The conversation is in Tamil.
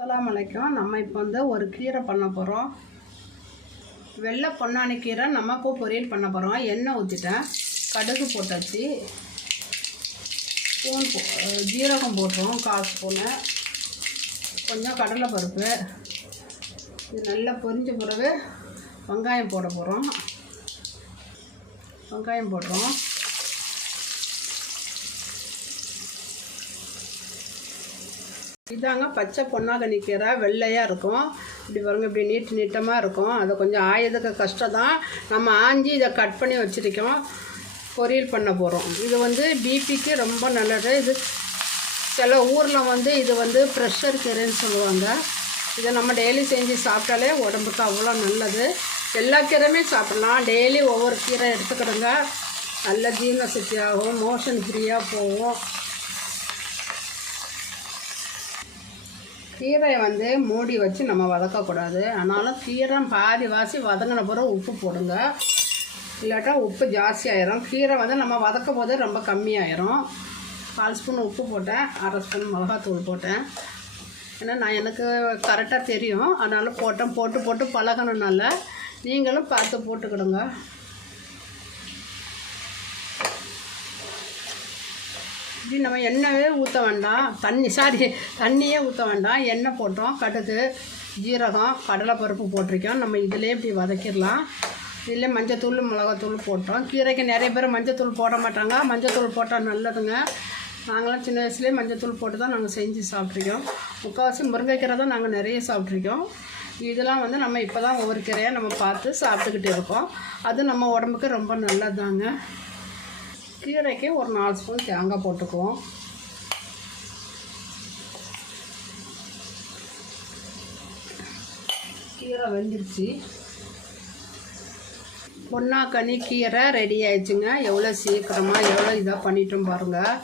அஸ்ஸலாமு அலைக்கும். நம்ம இப்போ வந்து ஒரு கீரை பண்ண போகிறோம். வெள்ளை பொன்னானி கீரை நமக்கு பொரியல் பண்ண போகிறோம். எண்ணெய் ஊற்றிட்டேன், கடுகு போட்டாச்சு, ஸ்பூன் ஜீரகம் போட்டுரும், 1/4 ஸ்பூனு, கொஞ்சம் கடலைப்பருப்பு. இது நல்லா பொரிஞ்ச பிறகு வெங்காயம் போட போகிறோம். வெங்காயம் போடுறோம். இதாங்க பச்சை பொன்னாங்கண்ணி கீரை, வெள்ளையாக இருக்கும். இப்படி பாருங்க, இப்படி நீட்டமாக இருக்கும். அதை கொஞ்சம் ஆயதுக்கு கஷ்டம் தான். நம்ம ஆஞ்சி இதை கட் பண்ணி வச்சுருக்கோம், பொரியல் பண்ண போகிறோம். இது வந்து பிபிக்கு ரொம்ப நல்லது. இது சில ஊரில் வந்து இது வந்து ப்ரெஷர் கீரைன்னு சொல்லுவாங்க. இதை நம்ம டெய்லி செஞ்சு சாப்பிட்டாலே உடம்புக்கு அவ்வளோ நல்லது. எல்லா கீரையுமே சாப்பிட்லாம். டெய்லி ஒவ்வொரு கீரை எடுத்துக்கிடுங்க. நல்ல ஜீரண சக்தி ஆகும், மோஷன் ஃப்ரீயாக போகும். கீரையை வந்து மூடி வச்சு நம்ம வதக்கக்கூடாது. ஆனாலும் கீரை பாதி வாசி வதங்கின பிறகு உப்பு போடுங்க, இல்லாட்டா உப்பு ஜாஸ்தி ஆயிரும். கீரை வந்து நம்ம வதக்கும் போது ரொம்ப கம்மியாயிரும். 1/4 ஸ்பூன் உப்பு போட்டேன், 1/2 ஸ்பூன் மிளகாத்தூள் போட்டேன். ஏன்னா எனக்கு கரெக்டாக தெரியும், அதனால் போட்டேன். போட்டு பழகணுனால நீங்களும் பார்த்து போட்டுக்கிடுங்க. இப்படி நம்ம எண்ணெயே ஊற்ற வேண்டாம், தண்ணியே ஊற்ற வேண்டாம். எண்ணெய் போட்டோம், கடுகு, ஜீரகம், கடலைப்பருப்பு போட்டிருக்கோம். நம்ம இதிலே இப்படி வதக்கிடலாம். இதில் மஞ்சத்தூள், மிளகாத்தூள் போட்டோம். கீரைக்கு நிறைய பேர் மஞ்சத்தூள் போட மாட்டாங்க. மஞ்சத்தூள் போட்டால் நல்லதுங்க. நாங்களாம் சின்ன வயசுலேயே மஞ்சத்தூள் போட்டு தான் நாங்கள் செஞ்சு சாப்பிட்ருக்கோம். முக்கால்வாசி முருங்கைக்கீரை தான் நாங்கள் நிறைய சாப்பிட்ருக்கோம். இதெல்லாம் வந்து நம்ம இப்போ தான் ஒவ்வொரு கீரையாக நம்ம பார்த்து சாப்பிட்டுக்கிட்டு இருக்கோம். அது நம்ம உடம்புக்கு ரொம்ப நல்லதுதாங்க. கீரைக்கு ஒரு 4 ஸ்பூன் தேங்காய் போட்டுக்குவோம். கீரை வெந்துருச்சு. பொன்னாங்கண்ணி கீரை ரெடி ஆயிடுச்சுங்க. எவ்வளோ சீக்கிரமாக எவ்வளோ இதாக பண்ணிட்டோம் பாருங்கள்.